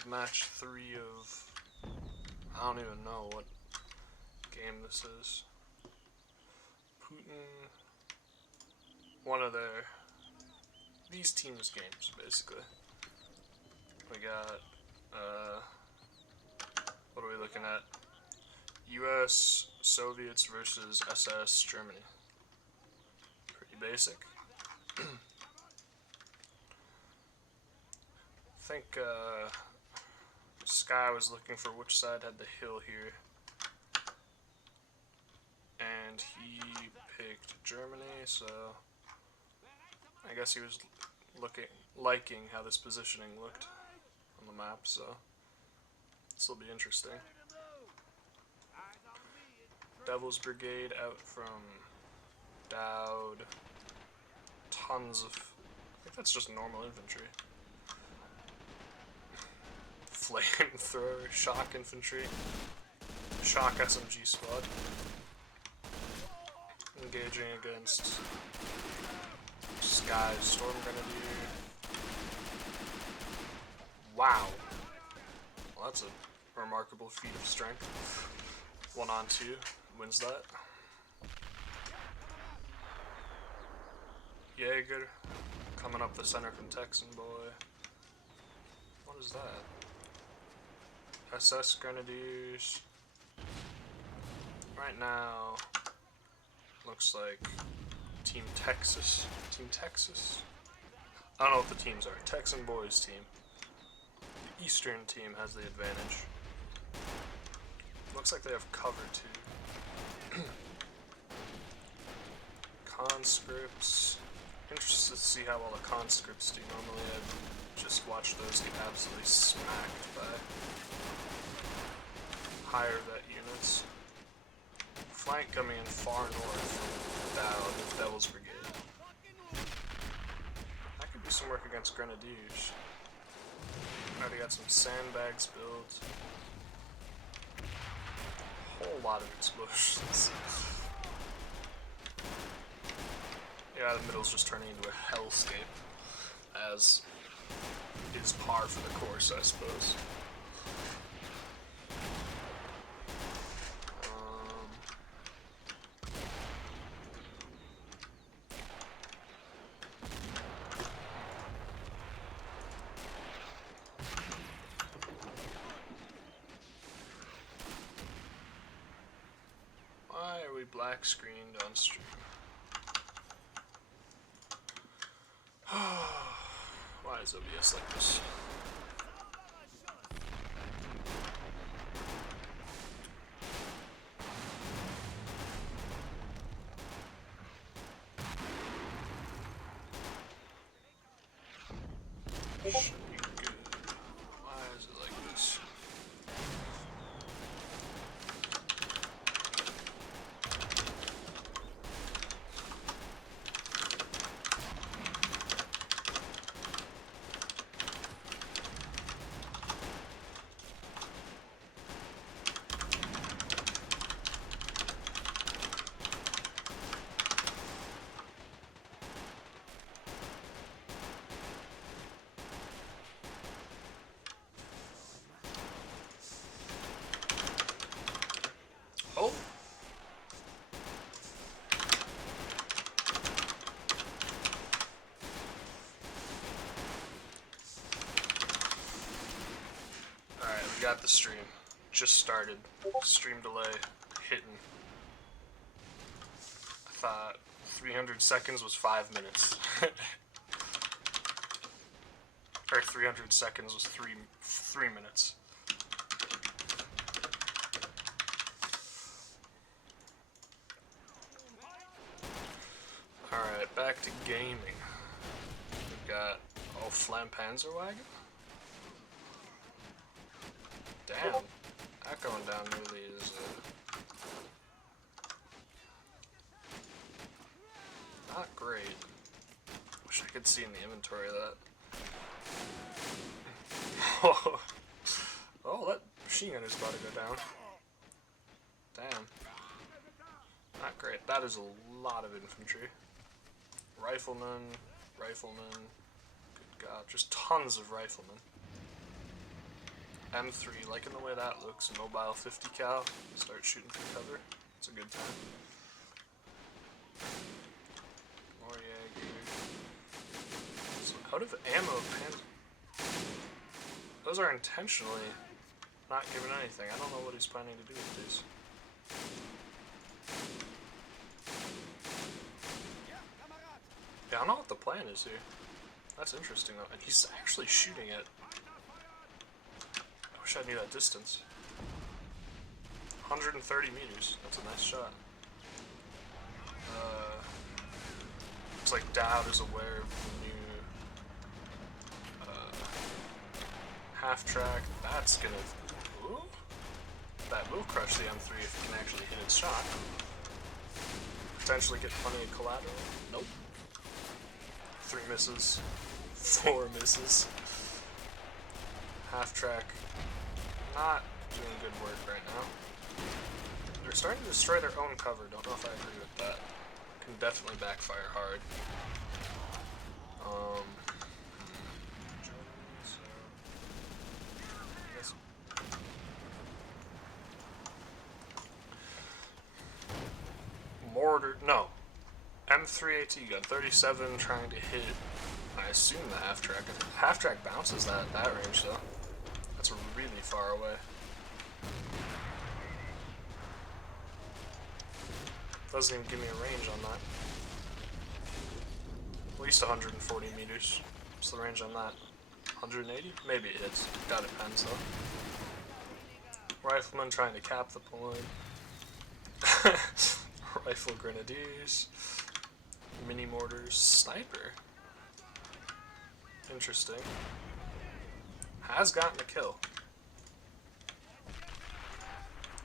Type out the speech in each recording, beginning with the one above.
of match 3 of, I don't even know what game this is. Putin, one of these teams' games, basically. We got, what are we looking at? US, Soviets versus SS, Germany. Pretty basic. I think, Sky was looking for which side had the hill here. And he picked Germany, so I guess he was liking how this positioning looked on the map, so this will be interesting. Devil's Brigade out from Dowd. Tons of, I think that's just normal infantry. Flamethrower, shock infantry, shock SMG squad. Engaging against Sky's Storm Grenadier. Wow. Well, that's a remarkable feat of strength. 1 on 2 wins that. Jaeger coming up the center from Texan Boy. What is that? SS Grenadiers. Right now, looks like Team Texas. Team Texas? I don't know what the teams are. Texan Boys team. The Eastern team has the advantage. Looks like they have cover too. Conscripts. Interested to see how well the conscripts do. Normally I've just watched those get absolutely smacked by higher vet units. Flank coming in far north, Dowd with Devil's Brigade. That could do some work against Grenadiers. Already got some sandbags built. Whole lot of explosions. Yeah, the middle's just turning into a hellscape, as is par for the course, I suppose. Why are we black screened on stream? Why is OBS like this? Should be good. Why is it like this? Oh! Alright, we got the stream. Just started. Stream delay hitting. I thought 300 seconds was 5 minutes. Or 300 seconds was 3 minutes. Alright, back to gaming. We've got Flampanzerwagen. Damn, that going down really is not great. Wish I could see in the inventory of that. Oh, that machine gun is about to go down. Damn. Not great. That is a lot of infantry. Riflemen, riflemen. Good God, just tons of riflemen. M3, liking the way that looks. Mobile 50 cal. Start shooting through cover. It's a good time. More Jaeger. So out of ammo, those are intentionally not giving anything. I don't know what he's planning to do with these. Yeah, I don't know what the plan is here. That's interesting though. And he's actually shooting it. I wish I knew that distance. 130 meters. That's a nice shot. Looks like Dowd is aware of the new half track. That's gonna. Ooh, that will crush the M3 if it can actually hit its shot. Potentially get plenty of collateral. Nope. 3 misses. 4 misses. Half track. Not doing good work right now. They're starting to destroy their own cover. Don't know if I agree with that. Can definitely backfire hard. Mortar, no. M3 AT gun, 37 trying to hit, I assume the half track. If half track bounces that range though, that's really far away. Doesn't even give me a range on that. At least 140 meters. What's the range on that? 180? Maybe it hits. That depends though. Rifleman trying to cap the point. Rifle grenadiers. Mini mortars. Sniper. Interesting. Has gotten a kill.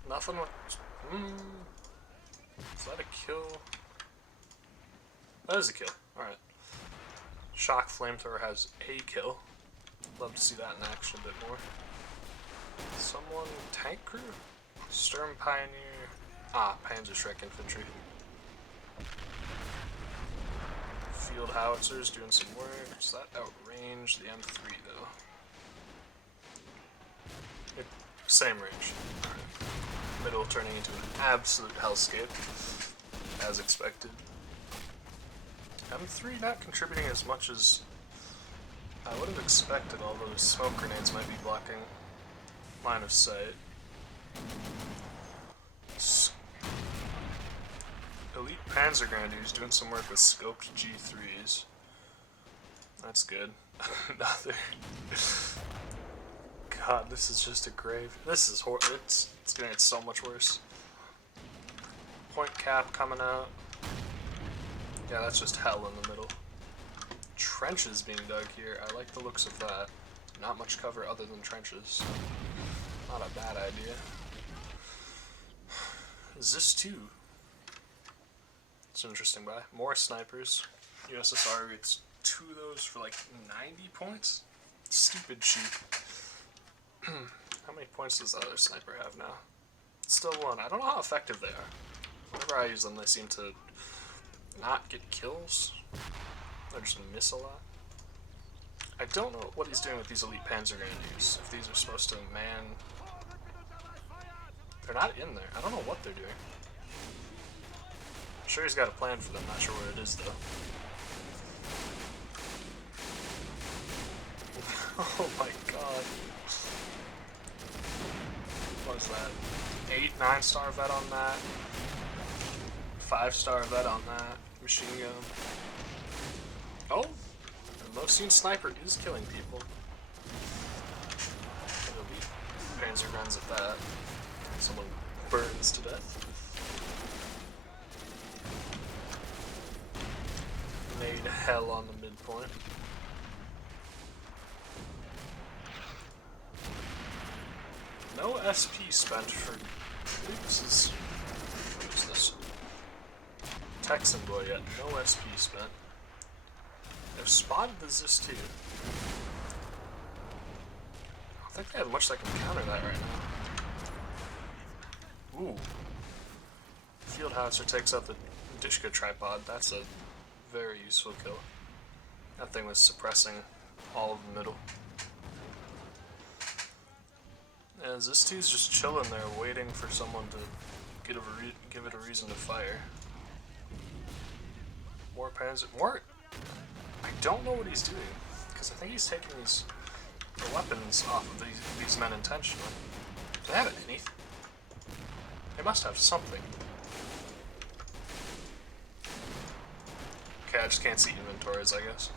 Nothing with... Is that a kill? That is a kill. Alright. Shock Flamethrower has a kill. Love to see that in action a bit more. Someone... Tank crew? Sturm Pioneer... Ah, Panzerschreck Infantry. Field Howitzers doing some work. Does that outrange the M3 though? Same range. Alright. Middle turning into an absolute hellscape, as expected. M3 not contributing as much as I would have expected, although the smoke grenades might be blocking line of sight. Elite Panzer Grenadiers doing some work with scoped G3s. That's good. Another. God, this is just a grave. This is it's gonna get so much worse. Point cap coming out. Yeah, that's just hell in the middle. Trenches being dug here. I like the looks of that. Not much cover other than trenches. Not a bad idea. Is this two? It's an interesting buy. More snipers. USSR gets 2 of those for like 90 points. Stupid cheap. How many points does the other sniper have now? Still 1. I don't know how effective they are. Whenever I use them, they seem to not get kills. They just miss a lot. I don't know what he's doing with these elite Panzer Grenadiers. If these are supposed to man... They're not in there. I don't know what they're doing. I'm sure he's got a plan for them. Not sure what it is, though. Oh my god. What is that? 8, 9-star vet on that. 5-star vet on that. Machine gun. Oh! The Mosine sniper is killing people. Elite Panzer guns at that. Someone burns to death. Made hell on the midpoint. No SP spent for... I believe this is... What is this? Texan boy yet. No SP spent. They've spotted the Zis 2. I don't think they have much that can counter that right now. Ooh. Field Howitzer takes out the Dishka tripod. That's a very useful kill. That thing was suppressing all of the middle. As this dude's just chilling there, waiting for someone to give it a reason to fire. More Panzer. More. I don't know what he's doing, because I think he's taking the weapons off of these men intentionally. Do they have anything? They must have something. Okay, I just can't see inventories, I guess.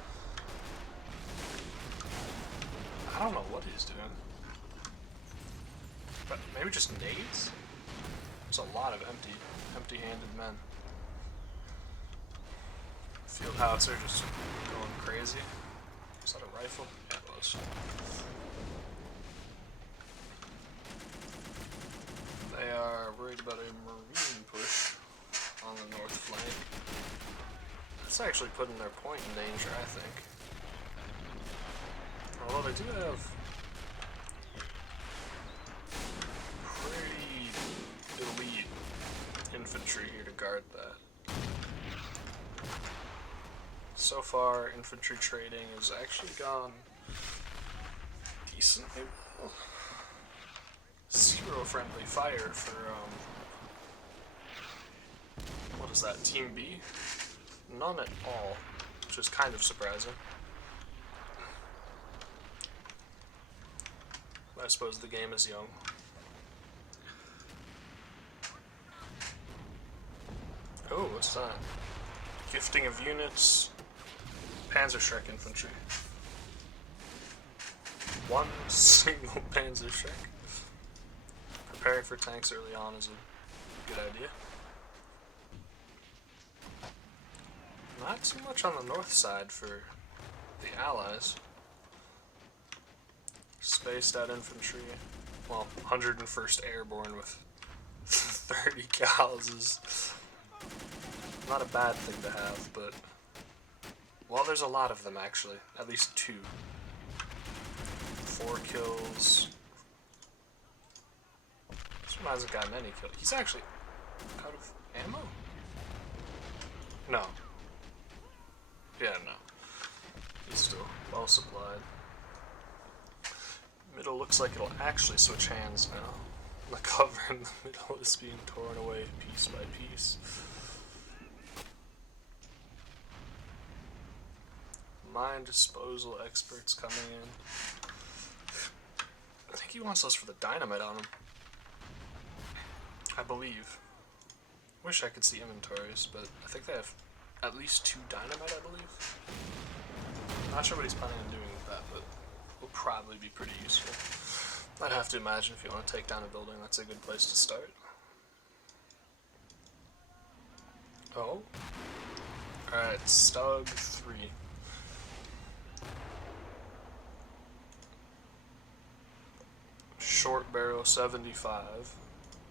I don't know what he's doing. But maybe just nades? There's a lot of empty-handed men. Field howitzer just going crazy. Is that a rifle? Yeah, it was. They are worried about a marine push on the north flank. That's actually putting their point in danger, I think. Although they do have pretty elite infantry here to guard that. So far, infantry trading has actually gone decently well. Zero friendly fire for, what is that, Team B? None at all, which is kind of surprising. I suppose the game is young. Oh, what's that? Gifting of units. Panzerschreck infantry. One single Panzerschreck. Preparing for tanks early on is a good idea. Not too much on the north side for the Allies. Spaced out infantry. Well, 101st Airborne with 30 cows is not a bad thing to have, but... Well, there's a lot of them, actually. At least 2. 4 kills. This one hasn't got many kills. He's actually out of ammo? No. Yeah, no. He's still well supplied. Middle looks like it'll actually switch hands now. The cover in the middle is being torn away piece by piece. Mine disposal experts coming in. I think he wants us for the dynamite on him. I believe. Wish I could see inventories, but I think they have at least 2 dynamite, I believe. Not sure what he's planning on doing with that, but will probably be pretty useful. I'd have to imagine if you want to take down a building, that's a good place to start. Oh. Alright, Stug 3. Short barrel 75.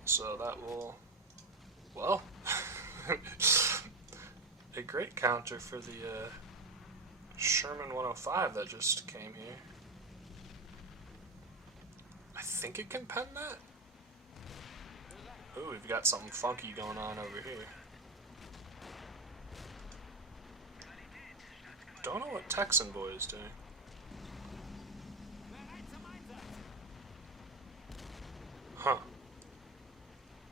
So that will... Well... a great counter for the Sherman 105 that just came here. I think it can pen that? Ooh, we've got something funky going on over here. Don't know what Texan Boy is doing. Huh.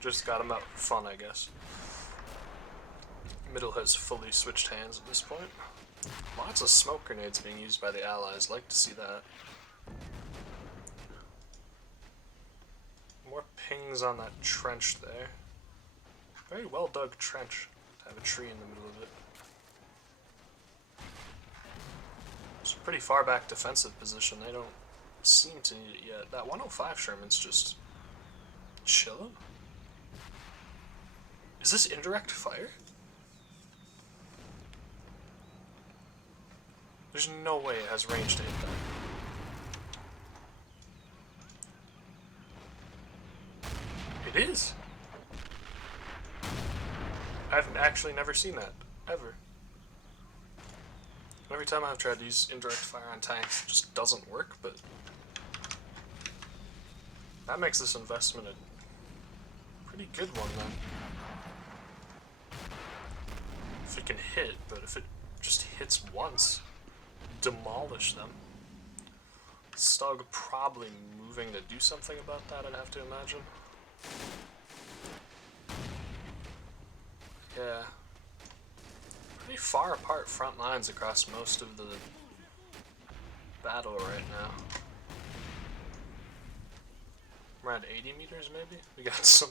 Just got him out for fun, I guess. Middle has fully switched hands at this point. Lots of smoke grenades being used by the Allies. Like to see that. More pings on that trench there. Very well dug trench to have a tree in the middle of it. It's a pretty far back defensive position. They don't seem to need it yet. That 105 Sherman's just chilling. Is this indirect fire? There's no way it has range to hit that. It is! I've actually never seen that. Ever. Every time I've tried to use indirect fire on tanks, it just doesn't work, but... that makes this investment a pretty good one, then. If it can hit, but if it just hits once, demolish them. Stug probably moving to do something about that, I'd have to imagine. Yeah. Pretty far apart front lines across most of the battle right now. Around 80 meters maybe? We got some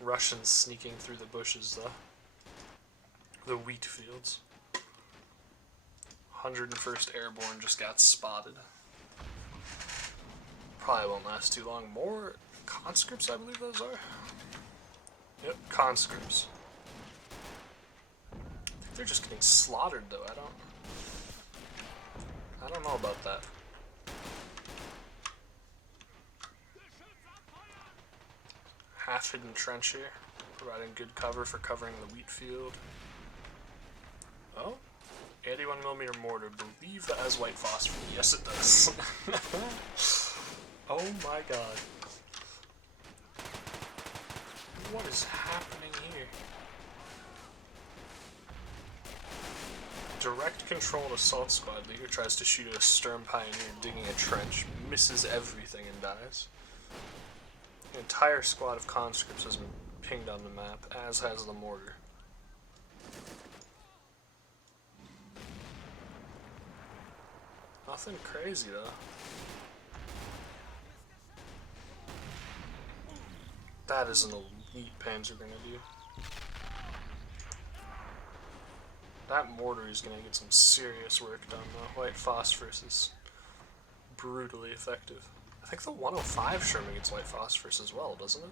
Russians sneaking through the bushes though. The wheat fields. 101st Airborne just got spotted. Probably won't last too long. More conscripts, I believe those are. Yep, conscripts. I think they're just getting slaughtered though. I don't know about that. Half hidden trench here, providing good cover for covering the wheat field. Oh, 81mm mortar. Believe that has white phosphor. Yes, it does. Oh my god. What is happening here? Direct controlled assault squad leader tries to shoot a Sturm Pioneer digging a trench, misses everything and dies. An entire squad of conscripts has been pinged on the map, as has the mortar. Nothing crazy though. That is an elite Panzer Grenadier. That mortar is going to get some serious work done though. White phosphorus is brutally effective. I think the 105 Sherman gets white phosphorus as well, doesn't it?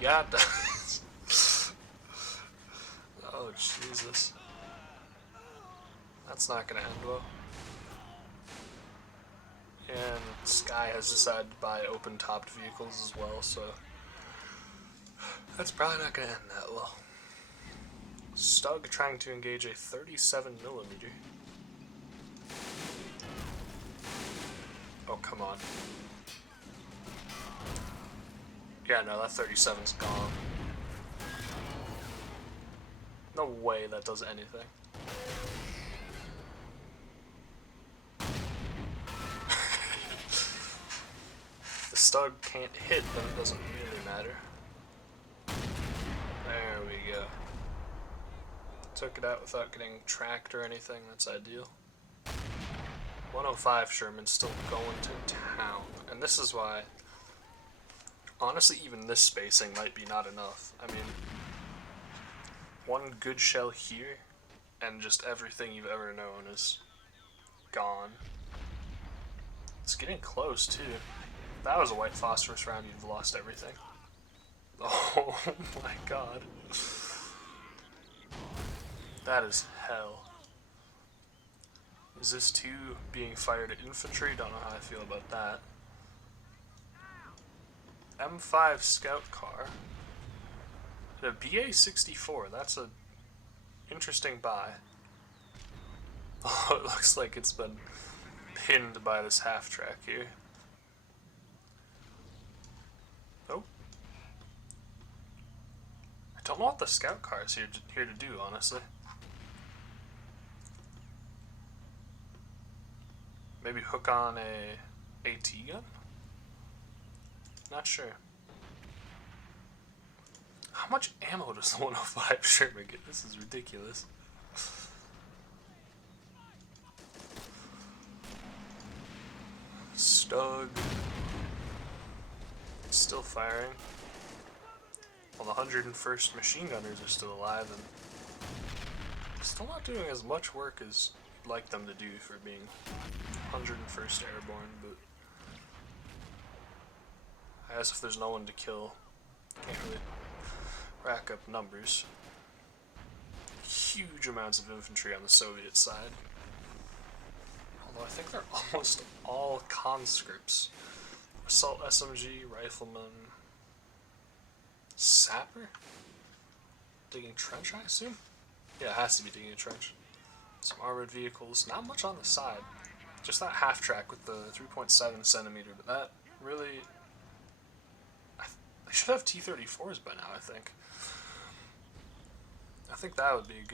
Yeah, it does. Oh, Jesus. That's not going to end well. And Sky has decided to buy open-topped vehicles as well, so that's probably not going to end that well. Stug trying to engage a 37mm. Oh, come on. Yeah, no, that 37's gone. No way that does anything. The Stug can't hit, but it doesn't really matter. There we go. Took it out without getting tracked or anything, that's ideal. 105 Sherman's still going to town, and this is why, honestly, even this spacing might be not enough. I mean, one good shell here, and just everything you've ever known is gone. It's getting close, too. If that was a white phosphorus round, you've lost everything. Oh my god. That is hell. Is this 2 being fired at infantry? Don't know how I feel about that. M5 scout car. The BA-64, that's a interesting buy. Oh, it looks like it's been pinned by this half-track here. Oh. I don't know what the scout car is here to do, honestly. Maybe hook on a AT gun? Not sure. How much ammo does the 105 Sherman get? This is ridiculous. Stug. Still firing. Well, the 101st machine gunners are still alive and still not doing as much work as you'd like them to do for being 101st Airborne, but I guess if there's no one to kill, can't really rack up numbers. Huge amounts of infantry on the Soviet side. Although I think they're almost all conscripts. Assault SMG, rifleman, sapper? Digging trench, I assume? Yeah, it has to be digging a trench. Some armored vehicles, not much on the side. Just that half track with the 3.7 centimeter, but that really... They should have T-34s by now, I think. I think that would be a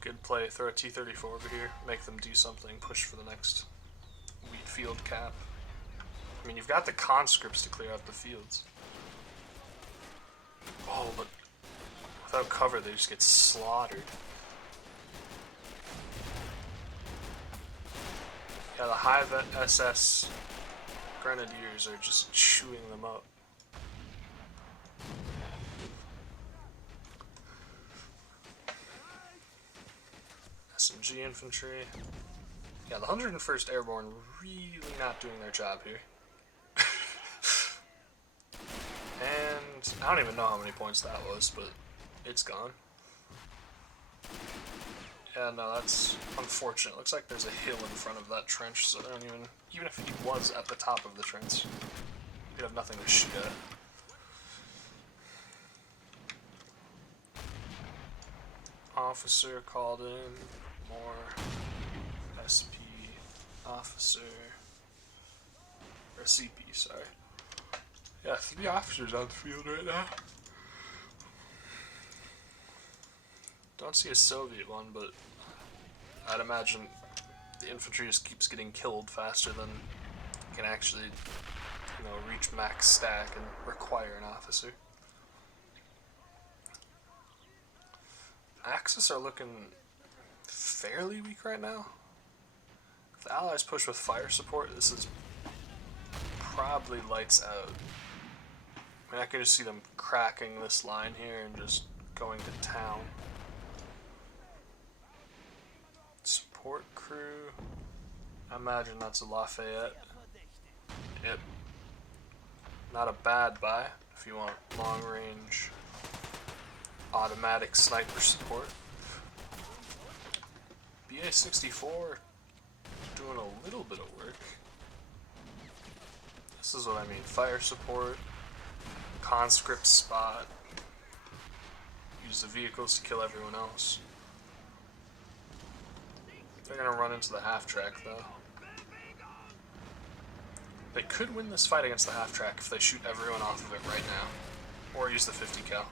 good play. Throw a T-34 over here, make them do something, push for the next wheat field cap. I mean, you've got the conscripts to clear out the fields. Oh, but without cover, they just get slaughtered. Yeah, the Hive SS Grenadiers are just chewing them up. SMG infantry. Yeah, the 101st Airborne really not doing their job here. And I don't even know how many points that was, but it's gone. Yeah, no, that's unfortunate. Looks like there's a hill in front of that trench, so they don't even if he was at the top of the trench, he'd have nothing to shoot at. Officer called in, more SP officer, or CP, sorry. Yeah, 3 officers on the field right now. Don't see a Soviet one, but I'd imagine the infantry just keeps getting killed faster than it can actually, you know, reach max stack and require an officer. Axis are looking fairly weak right now. If the Allies push with fire support, this is probably lights out. I mean, I can just see them cracking this line here and just going to town. Support crew. I imagine that's a Lafayette. Yep. Not a bad buy if you want long range automatic sniper support. BA-64 doing a little bit of work. This is what I mean. Fire support, conscript spot, use the vehicles to kill everyone else. They're gonna run into the half-track though. They could win this fight against the half-track if they shoot everyone off of it right now. Or use the 50 cal.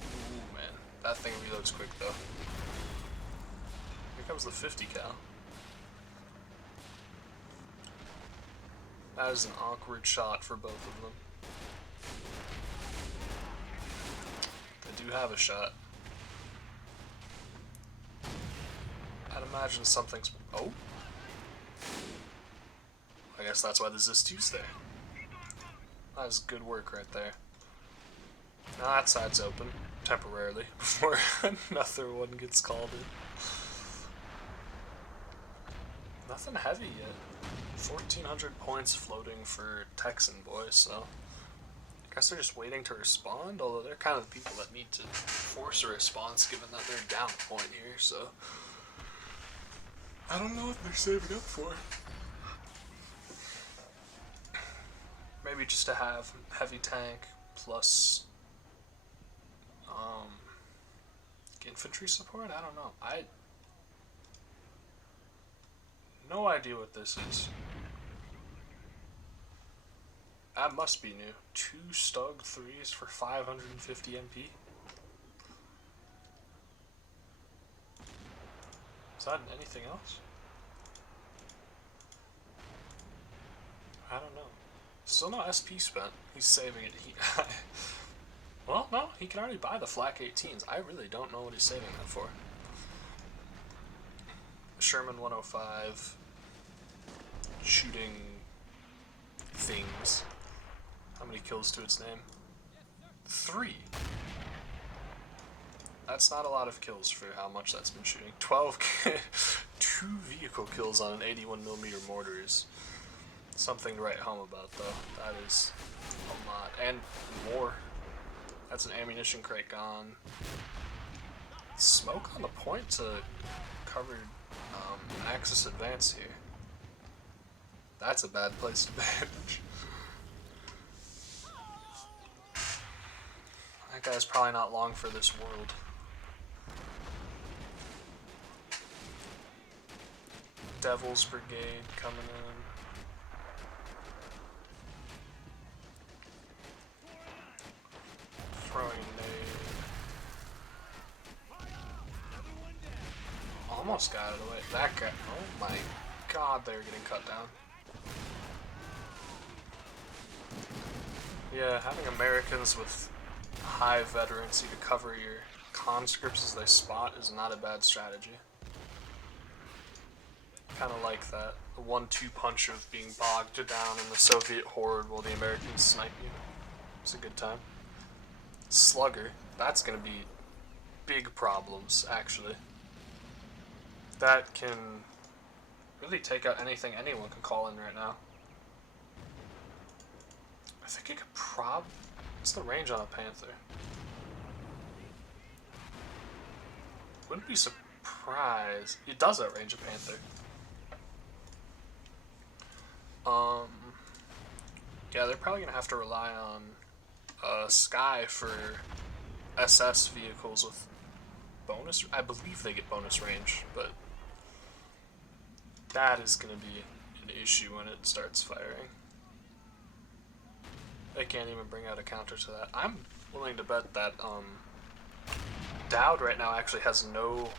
Ooh, man. That thing reloads quick though. Here comes the 50 cal. That is an awkward shot for both of them. They do have a shot. I'd imagine something's... Oh? I guess that's why the ZIS-2's there. That is good work right there. Now that side's open, temporarily, before another one gets called in. Nothing heavy yet. 1,400 points floating for Texan boys, so... I guess they're just waiting to respond, although they're kind of the people that need to force a response given that they're down a point here, so... I don't know what they're saving up for. Maybe just to have heavy tank plus infantry support? I don't know. No idea what this is. That must be new. 2 Stug 3s for 550 MP. Is that anything else? I don't know. Still no SP spent. He's saving it. Well, no, he can already buy the Flak 18s. I really don't know what he's saving that for. Sherman 105. Shooting things. How many kills to its name? 3. That's not a lot of kills for how much that's been shooting. 12 2 vehicle kills on an 81mm mortar is something to write home about, though. That is a lot. And more. That's an ammunition crate gone. Smoke on the point to cover an Axis advance here. That's a bad place to bandage. That guy's probably not long for this world. Devil's Brigade coming in. Throwing a nade. Almost got it away. That guy. Oh my God, they're getting cut down. Yeah, having Americans with high veterancy to cover your conscripts as they spot is not a bad strategy. Kind of like that. The 1-2 punch of being bogged down in the Soviet horde while the Americans snipe you. It's a good time. Slugger, that's going to be big problems, actually. That can really take out anything anyone can call in right now. I think it could what's the range on a Panther? Wouldn't be surprised. It does outrange a Panther. Yeah, they're probably gonna have to rely on Sky for SS vehicles with bonus. I believe they get bonus range, but that is gonna be an issue when it starts firing. They can't even bring out a counter to that. I'm willing to bet that Dowd right now actually has no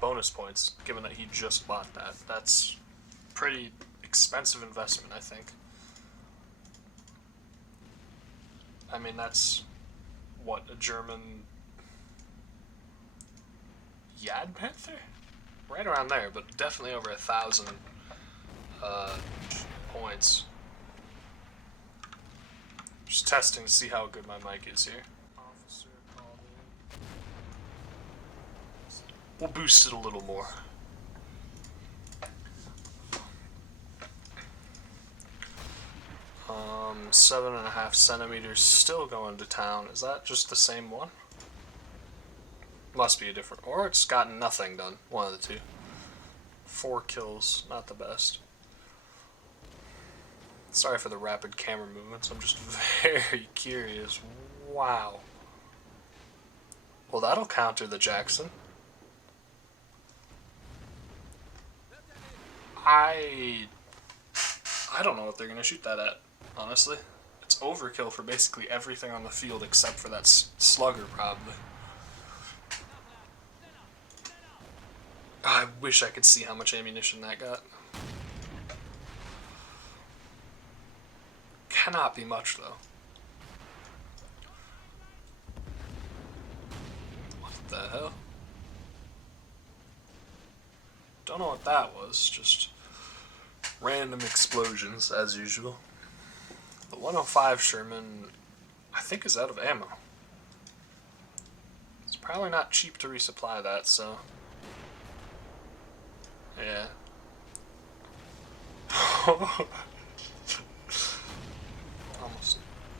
bonus points, given that he just bought that. That's pretty expensive investment, I think. I mean, that's what, a German Yad Panther? Right around there, but definitely over 1,000 points. Just testing to see how good my mic is here. Officer called in. We'll boost it a little more. Um, 7.5 centimeters still going to town. Is that just the same one? Must be a different, or it's gotten nothing done. One of the two. 4 kills, not the best. Sorry for the rapid camera movements, I'm just very curious. Wow. Well, that'll counter the Jackson. I don't know what they're going to shoot that at, honestly. It's overkill for basically everything on the field except for that slugger, probably. I wish I could see how much ammunition that got. Cannot be much, though. What the hell? Don't know what that was, just random explosions, as usual. The 105 Sherman, I think, is out of ammo. It's probably not cheap to resupply that, so... yeah.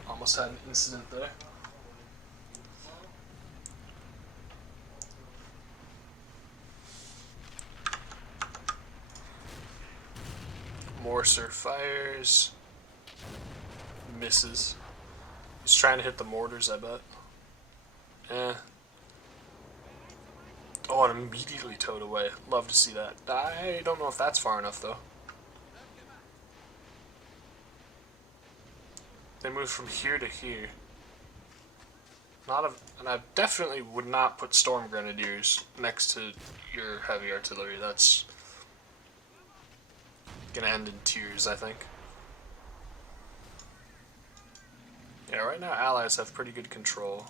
Almost had an incident there. Morser fires. Misses. He's trying to hit the mortars, I bet. Oh, and immediately towed away. Love to see that. I don't know if that's far enough, though. They moved from here to here. And I definitely would not put Storm Grenadiers next to your heavy artillery. That's gonna end in tears, I think. Yeah, right now Allies have pretty good control.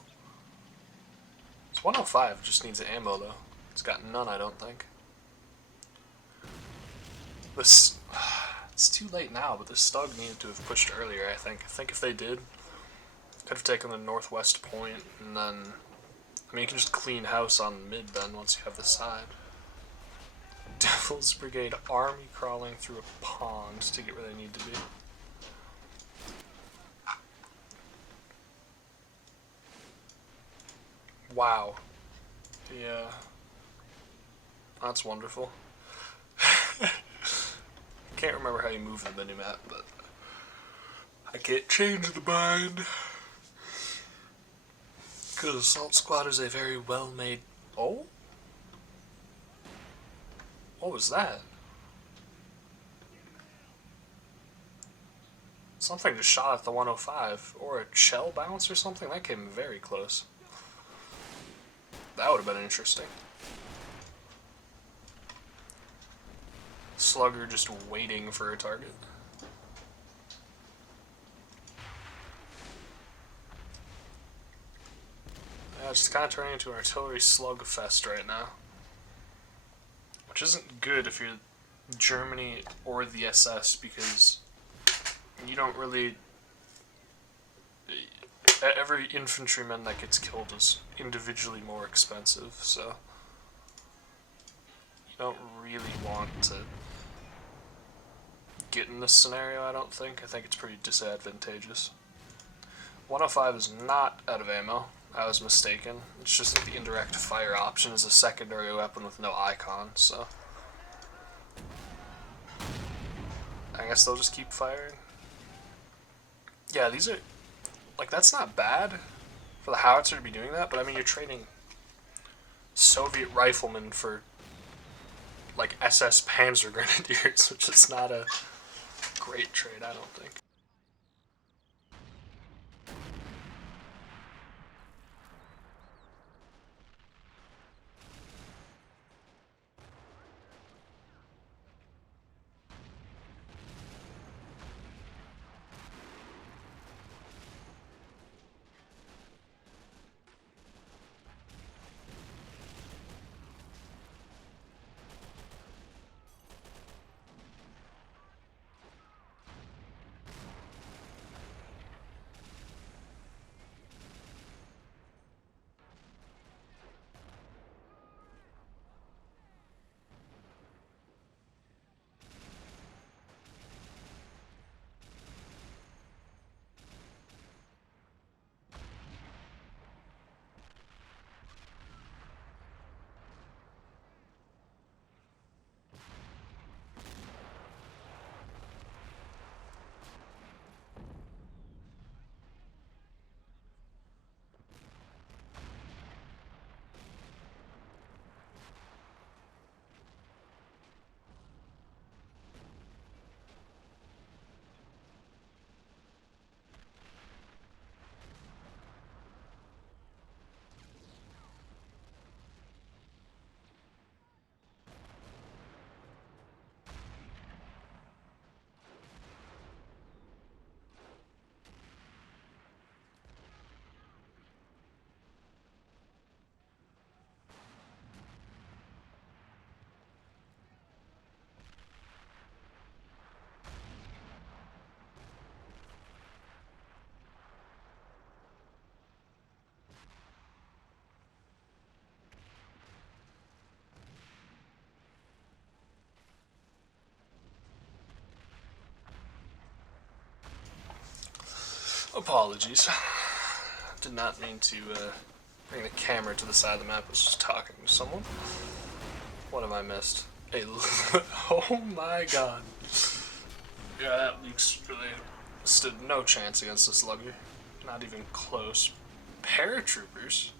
This 105 just needs ammo, though. It's got none, I don't think. This... it's too late now, but this Stug needed to have pushed earlier, I think. I think if they did, could have taken the northwest point, and then... I mean, you can just clean house on mid then, once you have the side. Devil's Brigade army crawling through a pond to get where they need to be. Wow. Yeah. That's wonderful. Can't remember how you move the minimap, but I can't change the mind. Because Assault Squad is a very well-made... Oh? What was that? Something just shot at the 105. Or a shell bounce or something? That came very close. That would have been interesting. Slugger just waiting for a target. Yeah, it's just kind of turning into an artillery slugfest right now. Which isn't good if you're Germany or the SS, because you don't really... Every infantryman that gets killed is individually more expensive, so you don't really want to get in this scenario, I don't think. I think it's pretty disadvantageous. 105 is not out of ammo. I was mistaken. It's just that the indirect fire option is a secondary weapon with no icon, so I guess they'll just keep firing. Yeah, these are... Like, that's not bad for the howitzer to be doing that, but I mean, you're trading Soviet riflemen for, like, SS Panzer Grenadiers, which is not a great trade, I don't think. Apologies. Did not mean to bring the camera to the side of the map. I was just talking to someone. What have I missed? Hey, oh my god. Yeah, that leaks really stood no chance against the Slugger. Not even close. Paratroopers?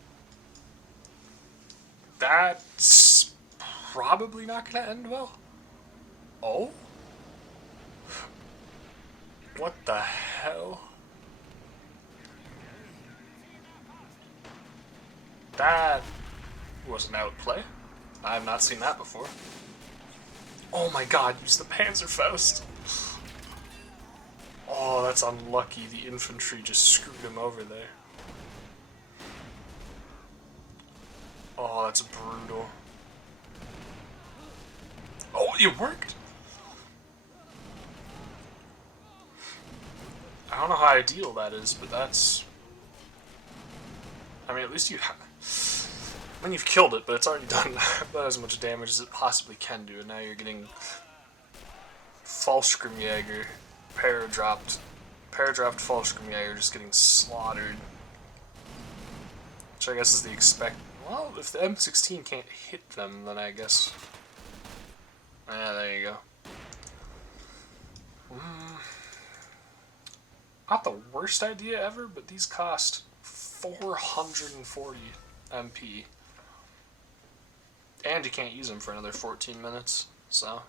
That's probably not going to end well. Oh? What the hell? That was an outplay. I have not seen that before. Oh my god, use the Panzerfaust. Oh, that's unlucky. The infantry just screwed him over there. Oh, that's brutal. Oh, it worked! I don't know how ideal that is, but that's... I mean, at least you have... I mean, you've killed it, but it's already done about as much damage as it possibly can do, and now you're getting Fallschirmjäger, paradropped Fallschirmjäger just getting slaughtered. Which I guess is the expect... Well, if the M16 can't hit them, then I guess... Yeah, there you go. Not the worst idea ever, but these cost 440 MP. And you can't use them for another 14 minutes, so...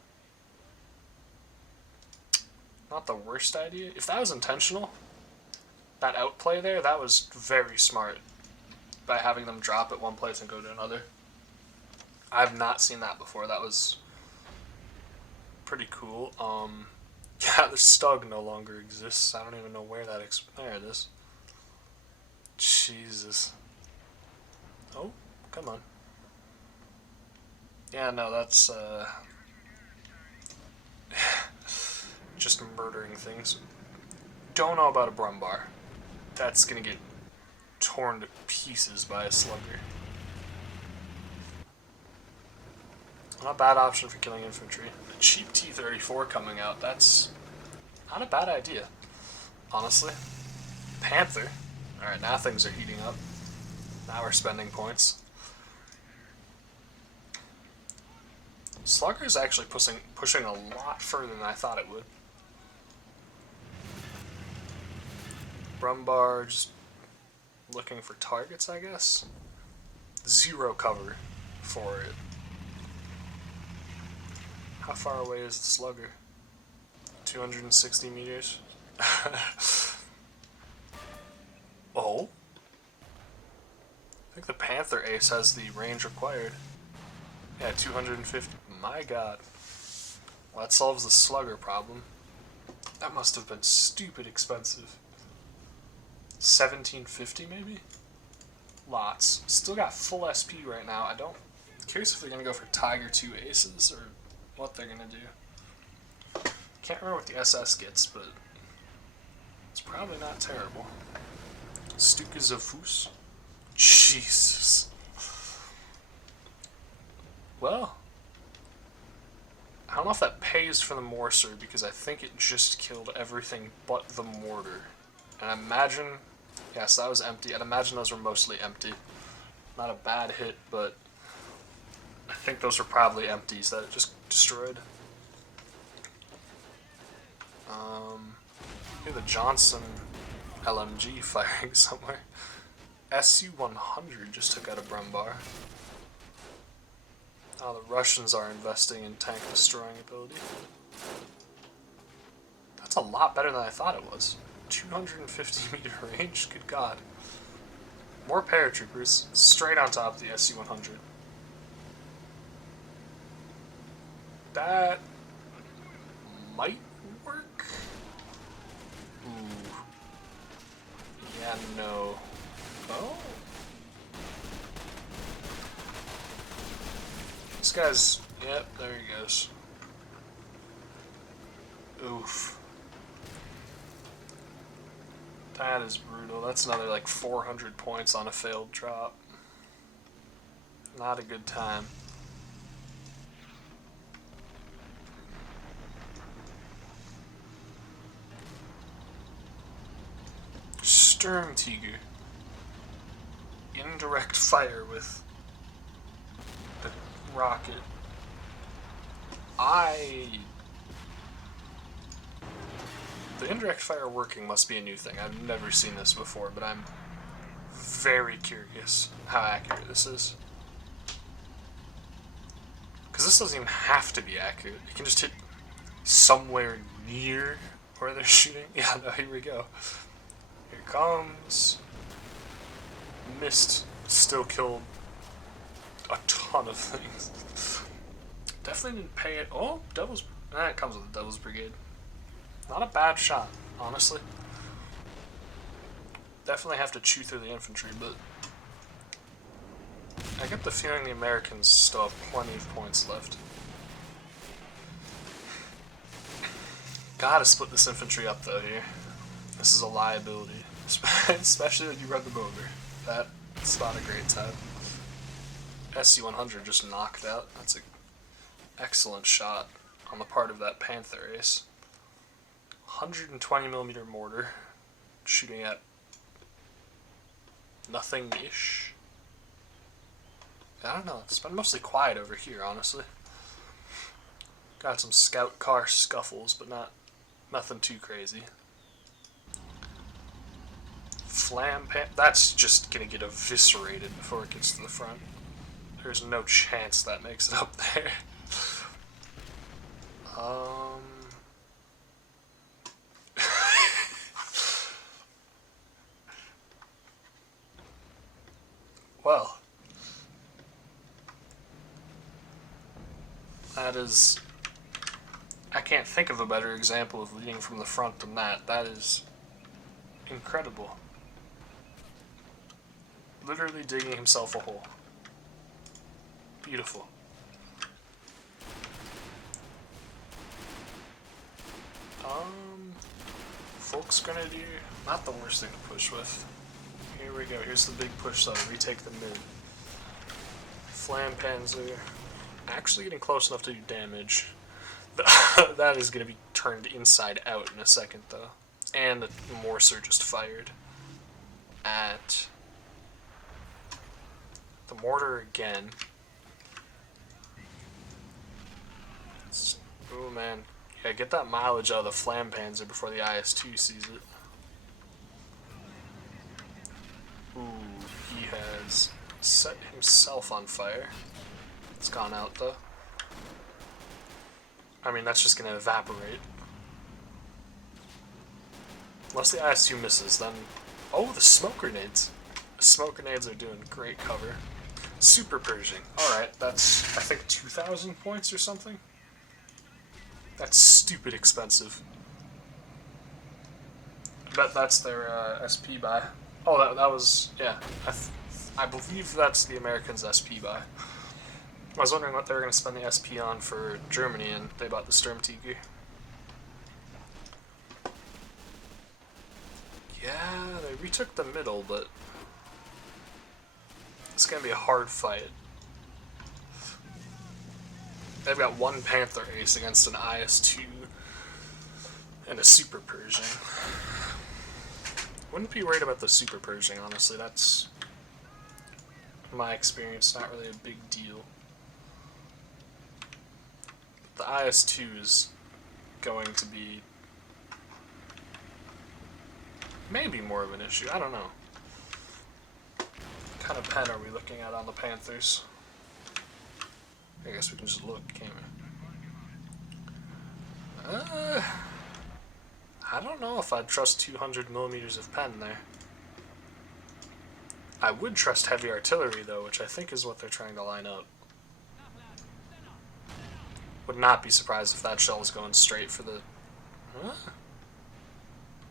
Not the worst idea. If that was intentional, that outplay there, that was very smart. By having them drop at one place and go to another. I've not seen that before. That was pretty cool. Yeah, the Stug no longer exists. I don't even know where that there it is. Jesus. Oh, come on. Yeah, no, that's, just murdering things. Don't know about a Brumbar. That's gonna get torn to pieces by a Slugger. Not a bad option for killing infantry. A cheap T-34 coming out, that's not a bad idea, honestly. Panther. Alright, now things are heating up. Now we're spending points. Slugger is actually pushing a lot further than I thought it would. Brumbar just looking for targets, I guess. Zero cover for it. How far away is the Slugger? 260 meters. Oh? I think the Panther Ace has the range required. Yeah, 250. My god. Well, that solves the Slugger problem. That must have been stupid expensive. 1750 maybe? Lots. Still got full SP right now. I'm curious if they're gonna go for Tiger 2 Aces or what they're gonna do. Can't remember what the SS gets, but it's probably not terrible. Stuka Zafus? Jesus. Well, I don't know if that pays for the Morser because I think it just killed everything but the mortar. And I imagine, yes, that was empty. I'd imagine those were mostly empty. Not a bad hit, but I think those were probably empties that it just destroyed. Hear the Johnson LMG firing somewhere. SU-100 just took out a Brumbar. Oh, the Russians are investing in tank destroying ability. That's a lot better than I thought it was. 250 meter range, good god. More paratroopers, straight on top of the SU-100. That might work. Ooh. Yeah, no. Oh. This guy's, yep, there he goes. Oof. That is brutal. That's another like 400 points on a failed drop. Not a good time. Sturmtiger. Indirect fire with the rocket. The indirect fire working must be a new thing. I've never seen this before, but I'm very curious how accurate this is. Because this doesn't even have to be accurate. It can just hit somewhere near where they're shooting. Yeah, no, here we go. Here it comes. Missed. Still killed a ton of things. Definitely didn't pay it. Oh, Devil's... it comes with the Devil's Brigade. Not a bad shot, honestly. Definitely have to chew through the infantry, but I get the feeling the Americans still have plenty of points left. Gotta split this infantry up though here. This is a liability, especially when you run them over. That's not a great time. SC-100 just knocked out. That's an excellent shot on the part of that Panther Ace. 120mm mortar, shooting at nothing-ish. I don't know, it's been mostly quiet over here, honestly. Got some scout car scuffles, but nothing too crazy. That's just gonna get eviscerated before it gets to the front. There's no chance that makes it up there. Well, that is I can't think of a better example of leading from the front than that. That is incredible. Literally digging himself a hole. Beautiful. Folks Grenadier, not the worst thing to push with. Here we go, here's the big push though, retake the mid. Flampanzer, actually getting close enough to do damage. That is going to be turned inside out in a second though. And the Morser just fired at the mortar again. Oh man. Yeah, get that mileage out of the Flampanzer before the IS-2 sees it. Ooh, he has set himself on fire. It's gone out though. I mean, that's just gonna evaporate. Unless the IS-2 misses, then... Oh, the smoke grenades. The smoke grenades are doing great cover. Super Pershing. Alright, that's, I think, 2,000 points or something? That's stupid expensive. I bet that's their SP buy. Oh, that was... yeah. I believe that's the Americans' SP buy. I was wondering what they were going to spend the SP on for Germany, and they bought the Sturmtiger. Yeah, they retook the middle, but it's going to be a hard fight. They've got one Panther ace against an IS-2 and a Super Pershing. Wouldn't be worried about the Super Pershing, honestly. That's, in my experience, not really a big deal. The IS-2 is going to be maybe more of an issue. I don't know. What kind of pen are we looking at on the Panthers? I guess we can just look, can't we? I don't know if I'd trust 200 millimeters of pen there. I would trust heavy artillery, though, which I think is what they're trying to line up. Would not be surprised if that shell is going straight for the... Huh?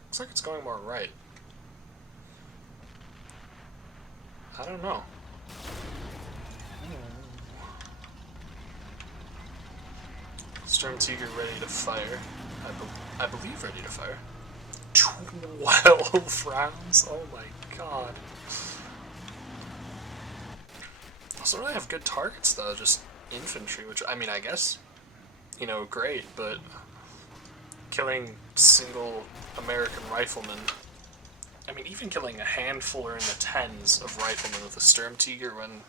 Looks like it's going more right. I don't know. Sturmtiger ready to fire. I believe ready to fire. 12 rounds? Oh my god. Also really have good targets though, just infantry, which, I mean, I guess, you know, great, but killing single American riflemen, I mean, even killing a handful or in the tens of riflemen with a Sturmtiger when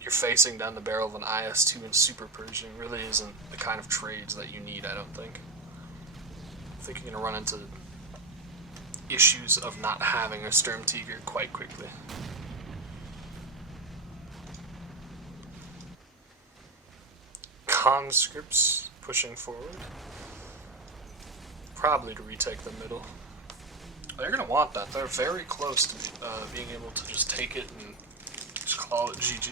you're facing down the barrel of an IS-2 and Super Pershing really isn't the kind of trades that you need, I don't think. I think you're going to run into issues of not having a Sturmtiger quite quickly. Conscripts pushing forward. Probably to retake the middle. They're going to want that. They're very close to being able to just take it and just call it GG.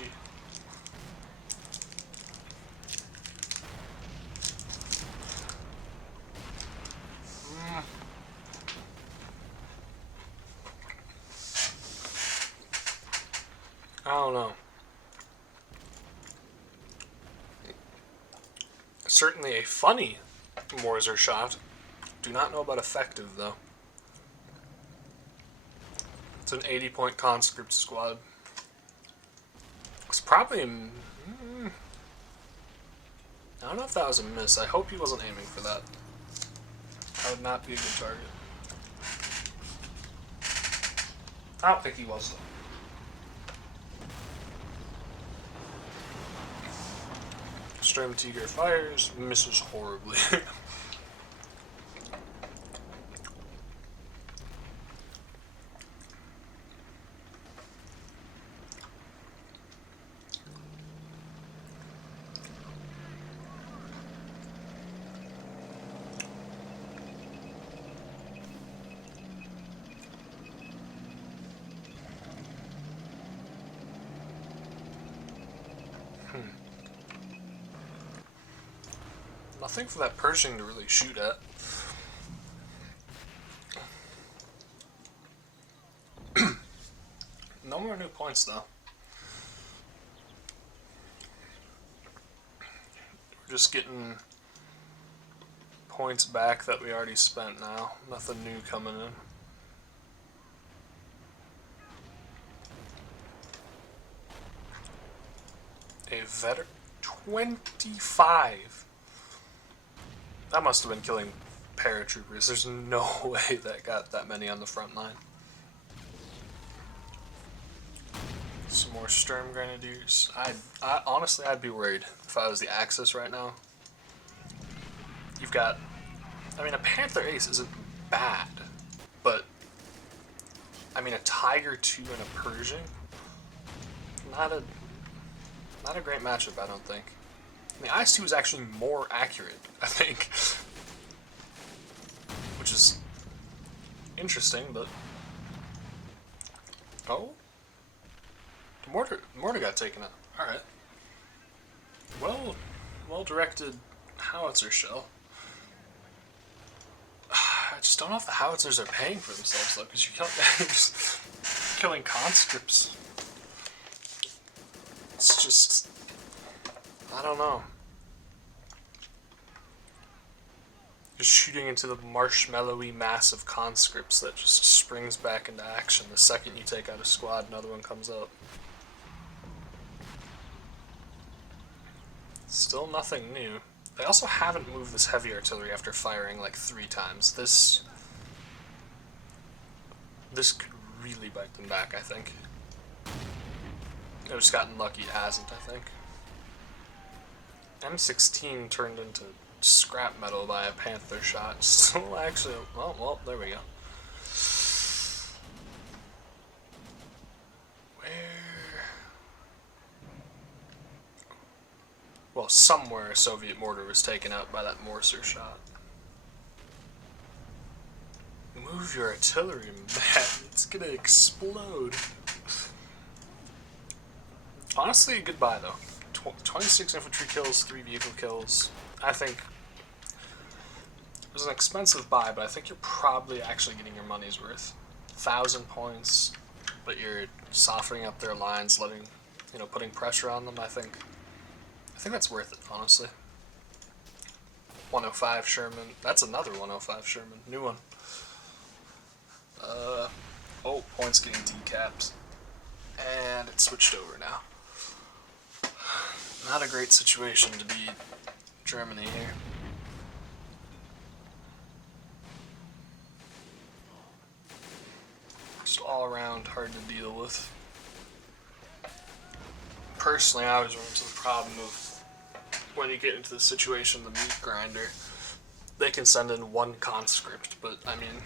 I don't know. Certainly a funny Morser shot. Do not know about effective, though. It's an 80-point conscript squad. It's probably a... I don't know if that was a miss. I hope he wasn't aiming for that. That would not be a good target. I don't think he was, though. Sturmtiger fires, misses horribly. Nothing for that Pershing to really shoot at. No more new points though. We're just getting points back that we already spent now. Nothing new coming in. A veteran 25. That must have been killing paratroopers. There's no way that got that many on the front line. Some more Sturm Grenadiers. I honestly, I'd be worried if I was the Axis right now. You've got, I mean, a Panther Ace isn't bad, but I mean, a Tiger 2 and a Pershing, not a great matchup, I don't think. I mean, IS-2 is actually more accurate, I think, which is interesting, but oh. Mortar got taken out. Alright. Well-directed howitzer shell. I just don't know if the howitzers are paying for themselves, though, because you're just killing conscripts. It's just... I don't know. Just shooting into the marshmallowy mass of conscripts that just springs back into action the second you take out a squad, another one comes up. Still nothing new. They also haven't moved this heavy artillery after firing like 3 times. This could really bite them back, I think. They've just gotten lucky it hasn't, I think. M16 turned into scrap metal by a Panther shot. Still actually, well, there we go. Well, somewhere a Soviet mortar was taken out by that Morser shot. Move your artillery, man. It's gonna explode. Honestly, goodbye, though. 26 infantry kills, 3 vehicle kills. I think it was an expensive buy, but I think you're probably actually getting your money's worth. 1,000 points, but you're softening up their lines, letting, putting pressure on them, I think that's worth it, honestly. 105 Sherman. That's another 105 Sherman. New one. Oh, points getting decapped. And it switched over now. Not a great situation to be Germany here. Just all around hard to deal with. Personally, I always run into the problem of when you get into the situation, the meat grinder, they can send in 1 conscript, but I mean,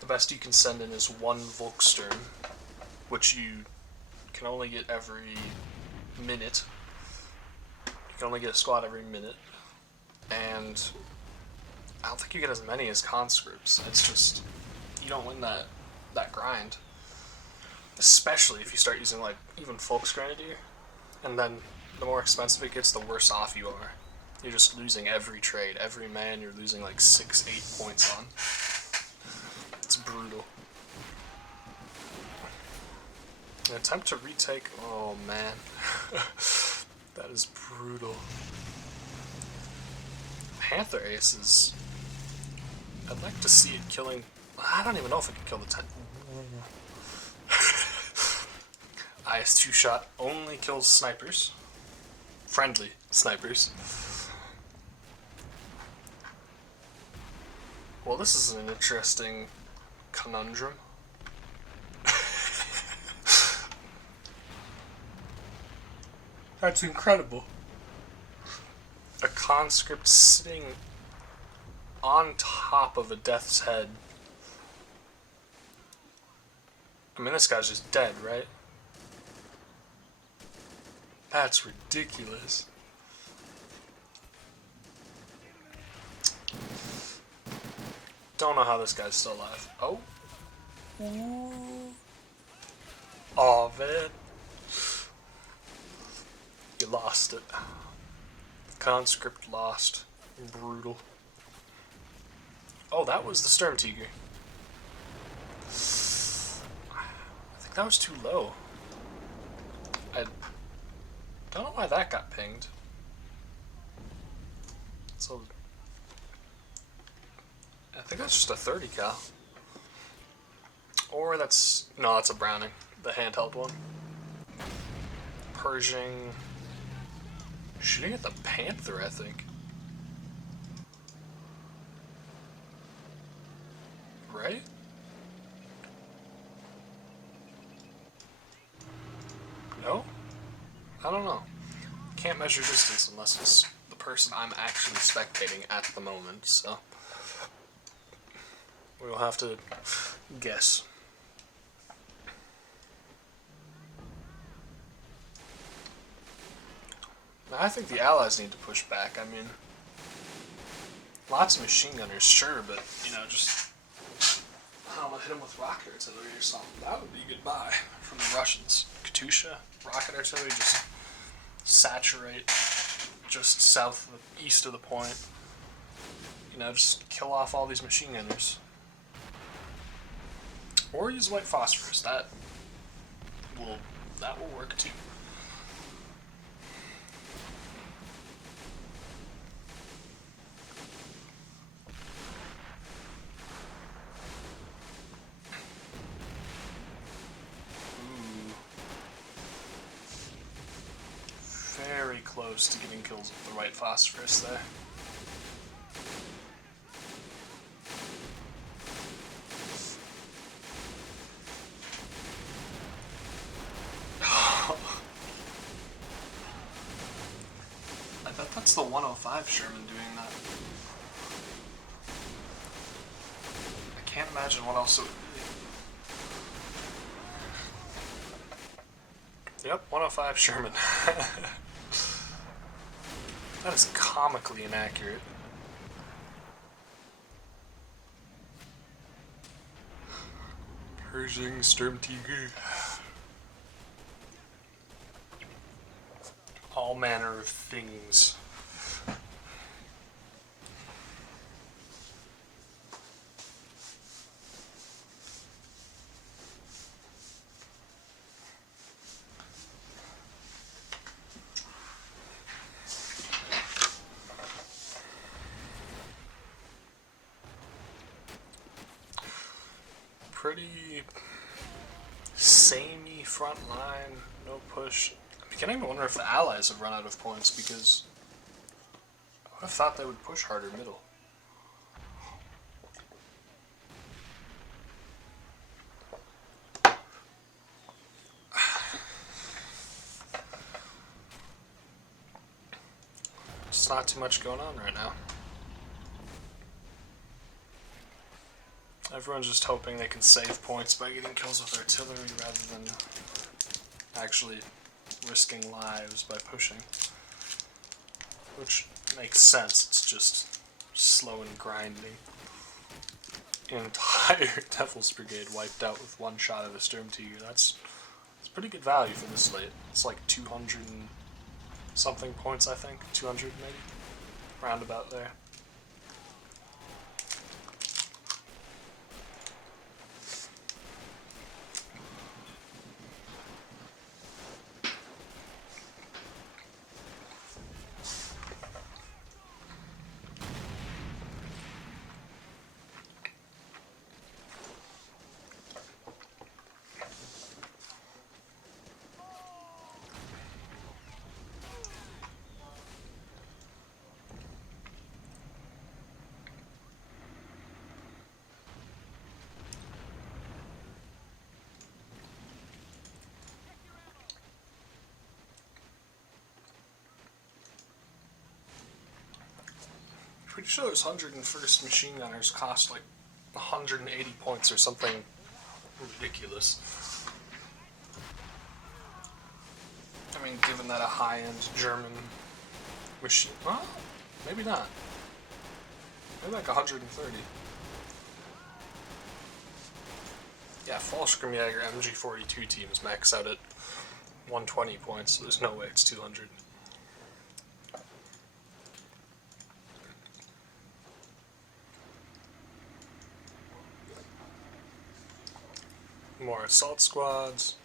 the best you can send in is 1 Volkssturm, which you can only get every minute. You can only get a squad every minute, and I don't think you get as many as conscripts. It's just, you don't win that grind. Especially if you start using, like, even Volksgrenadier, and then the more expensive it gets, the worse off you are. You're just losing every trade. Every man you're losing like 6-8 points on. It's brutal. An attempt to retake... Oh, man. That is brutal. Panther Aces... I'd like to see it killing... I don't even know if it can kill the 10... IS-2 shot only kills snipers. Friendly snipers. Well, this is an interesting conundrum. That's incredible. A conscript sitting on top of a death's head. I mean, this guy's just dead, right? That's ridiculous. Don't know how this guy's still alive. Oh. Ooh. Oh, man. You lost it. conscript lost. Brutal. Oh, that was the Sturmtiger. I think that was too low. I don't know why that got pinged. So I think that's just a 30 cal. Or that's... no, that's a Browning. The handheld one. Pershing... shooting at the Panther, I think. Right? No? I don't know. Can't measure distance unless it's the person I'm actually spectating at the moment, so... we'll have to guess. I think the Allies need to push back. I mean, lots of machine gunners, sure, but, you know, just, I don't know, hit them with rocket artillery or something. That would be goodbye from the Russians. Katusha, rocket artillery, just saturate just south of the, east of the point. You know, just kill off all these machine gunners. Or use white phosphorus. That will work too. Very close to getting kills with the white phosphorus there. I bet that's the 105 Sherman doing that. I can't imagine what else it would be. Yep, 105 Sherman. That is comically inaccurate. Pershing Sturmtiger. All manner of things. Pretty samey front line, no push. I'm beginning to wonder if the Allies have run out of points, because I would have thought they would push harder middle. Just not too much going on right now. Everyone's just hoping they can save points by getting kills with artillery rather than actually risking lives by pushing. Which makes sense, it's just slow and grinding. An entire Devil's Brigade wiped out with one shot of a Sturmtiger. That's pretty good value for this late. It's like 200 and something points, I think. 200 maybe? Roundabout there. Pretty sure those 101st machine gunners cost like 180 points or something ridiculous. I mean, given that a high-end German machine... well, maybe not. Maybe like 130. Yeah, Fallschirmjäger MG42 teams max out at 120 points, so there's no way it's 200. More assault squads.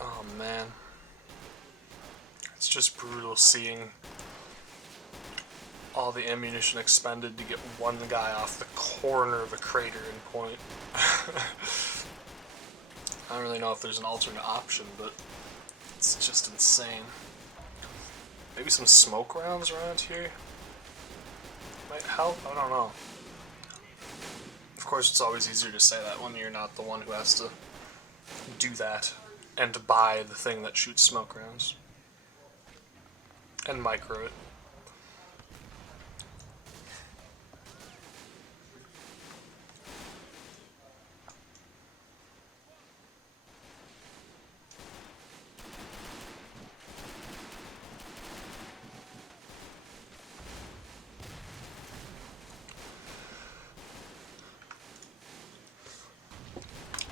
Oh man. It's just brutal seeing all the ammunition expended to get one guy off the corner of a crater in point. I don't really know if there's an alternate option, but it's just insane. Maybe some smoke rounds around here might help? I don't know. Of course, it's always easier to say that when you're not the one who has to do that and to buy the thing that shoots smoke rounds. And micro it.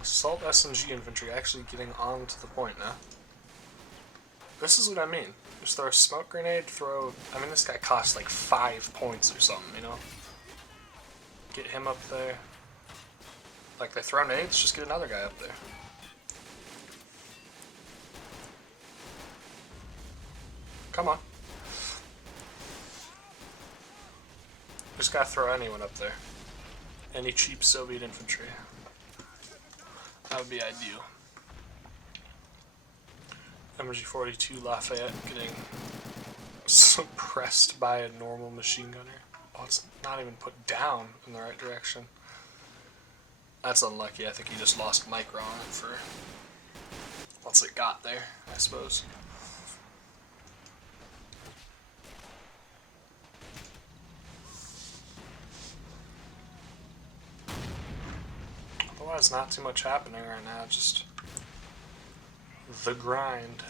Assault SMG infantry actually getting on to the point now. This is what I mean. Just throw a smoke grenade, I mean, this guy costs like 5 points or something, you know? Get him up there. Like, they throw nades, just get another guy up there. Come on. Just gotta throw anyone up there. Any cheap Soviet infantry. That would be ideal. MG42 Lafayette getting suppressed by a normal machine gunner. Oh, it's not even put down in the right direction. That's unlucky. I think he just lost micro on it for once it got there, I suppose. Otherwise, not too much happening right now, just the grind.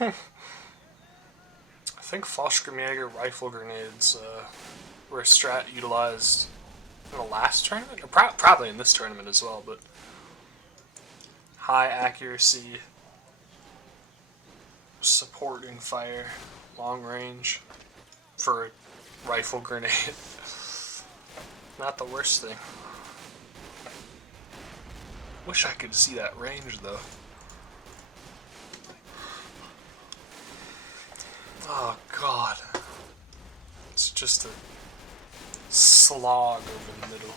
I think Fallschirmjäger rifle grenades were a strat utilized in the last tournament, or probably in this tournament as well, but high accuracy, supporting fire, long range for a rifle grenade. Not the worst thing. Wish I could see that range though. Oh god. It's just a slog over the middle.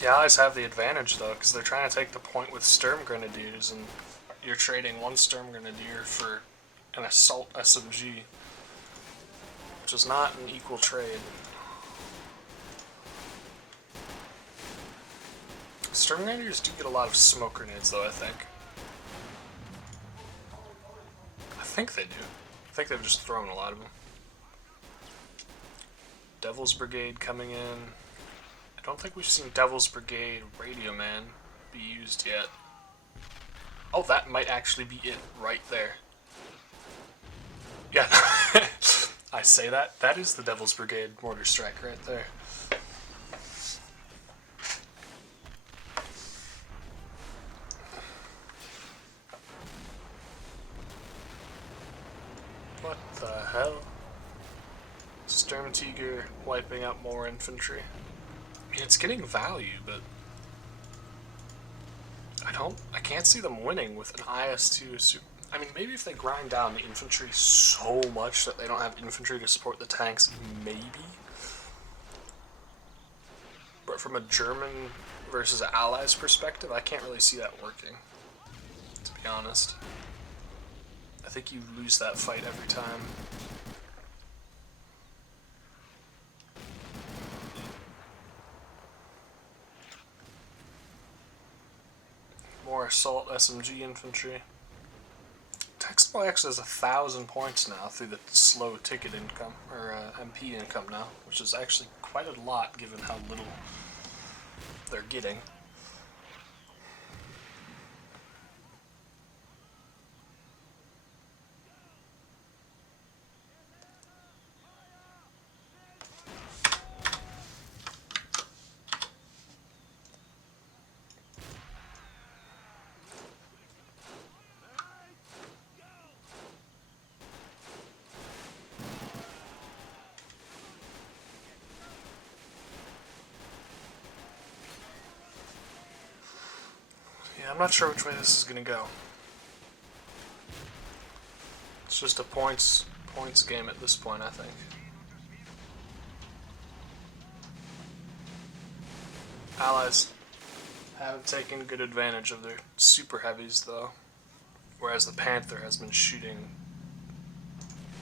The Allies have the advantage though, because they're trying to take the point with Sturm Grenadiers, and you're trading one Sturm Grenadier for an Assault SMG, which is not an equal trade. Sturm Grenadiers do get a lot of smoke grenades though, I think. I think they do. I think they've just thrown a lot of them. Devil's Brigade coming in. I don't think we've seen Devil's Brigade Radio Man be used yet. Oh, that might actually be it right there. Yeah, I say that. That is the Devil's Brigade mortar strike right there. What the hell? Sturmtiger wiping out more infantry. I mean, it's getting value, but I can't see them winning with an IS-2 I mean, maybe if they grind down the infantry so much that they don't have infantry to support the tanks, maybe. But from a German versus Allies perspective, I can't really see that working, to be honest. I think you lose that fight every time. assault SMG infantry. Textbook actually has 1,000 points now through the slow ticket income, or MP income now, which is actually quite a lot given how little they're getting. I'm not sure which way this is going to go. It's just a points game at this point, I think. Allies haven't taken good advantage of their super heavies, though, whereas the Panther has been shooting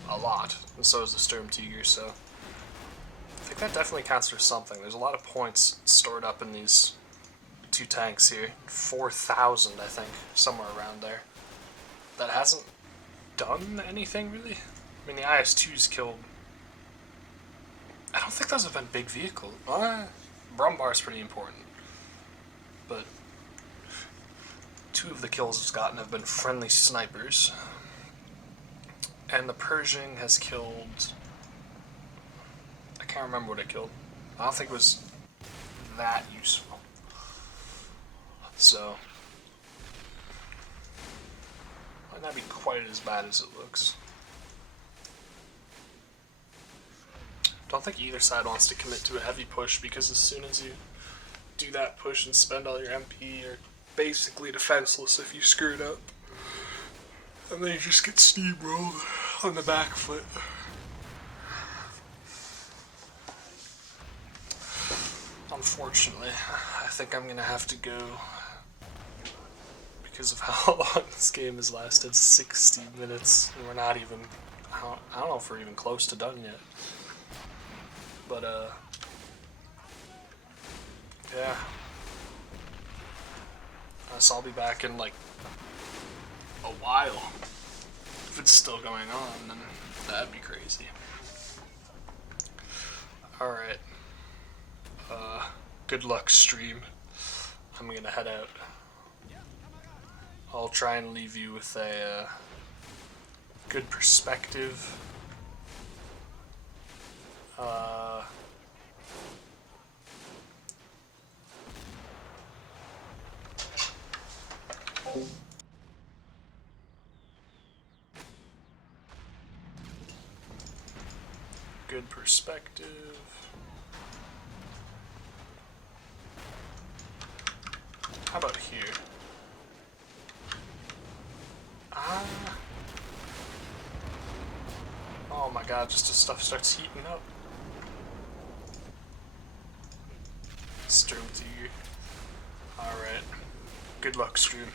a lot, and so is the Sturm Tiger, so I think that definitely counts for something. There's a lot of points stored up in these two tanks here. 4,000, I think, somewhere around there. That hasn't done anything, really. I mean, the IS-2's killed... I don't think those have been big vehicles. Brumbar's pretty important. But 2 of the kills it's gotten have been friendly snipers. And the Pershing has killed... I can't remember what it killed. I don't think it was that useful. So, might not be quite as bad as it looks. Don't think either side wants to commit to a heavy push, because as soon as you do that push and spend all your MP, you're basically defenseless if you screw it up. And then you just get steamrolled on the back foot. Unfortunately, I think I'm gonna have to go, because of how long this game has lasted. 60 minutes, and we're not even, I don't know if we're even close to done yet. But, yeah. So I'll be back in, like, a while. If it's still going on, then that'd be crazy. Alright. Good luck, stream. I'm gonna head out. I'll try and leave you with a good perspective. Good perspective. How about here? Oh my god, just as stuff starts heating up. Sturm Tiger. Alright. Good luck, stream.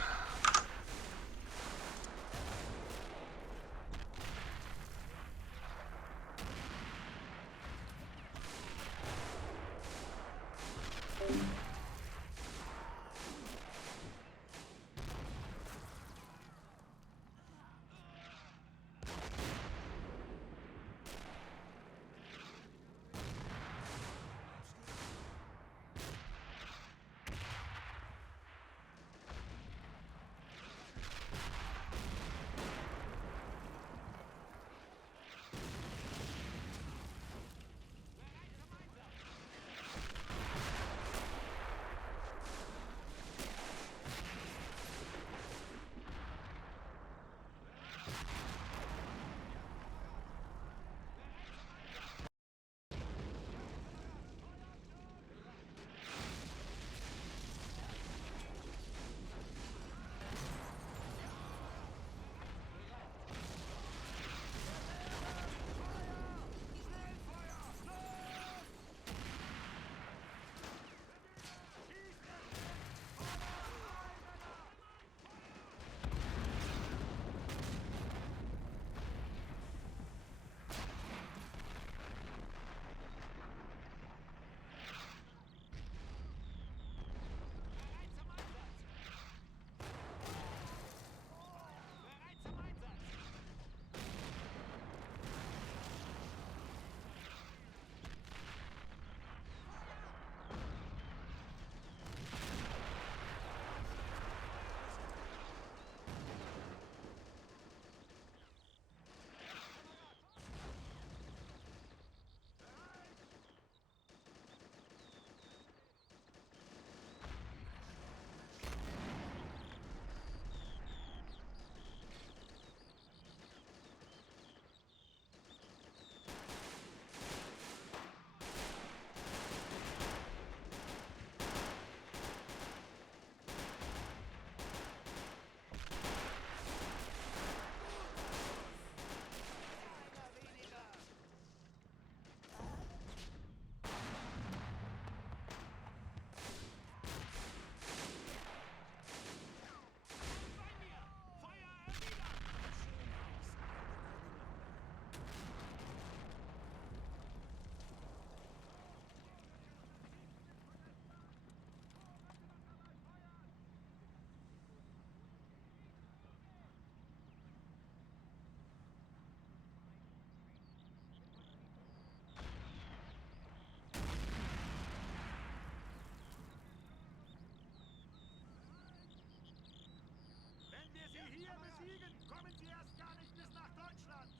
Kommen Sie erst gar nicht bis nach Deutschland!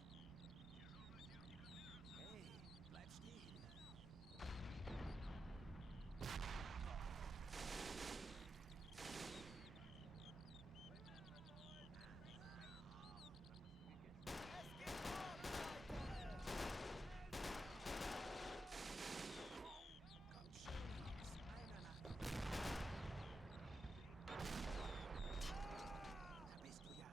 Hey, bleib stehen. Kommt schon raus, einer nach dem anderen. Da bist du ja.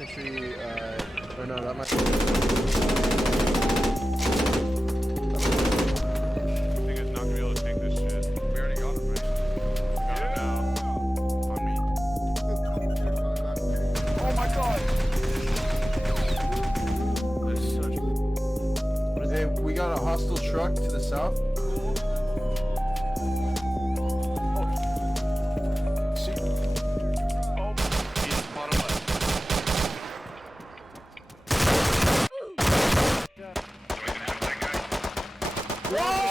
infantry, or no, that might. I think it's not gonna be able to take this shit. We already got him, right? Got him now. On me. Oh my god! This is such. Hey, we got a hostile truck to the south. See? Oh, he's bottom left. Whoa!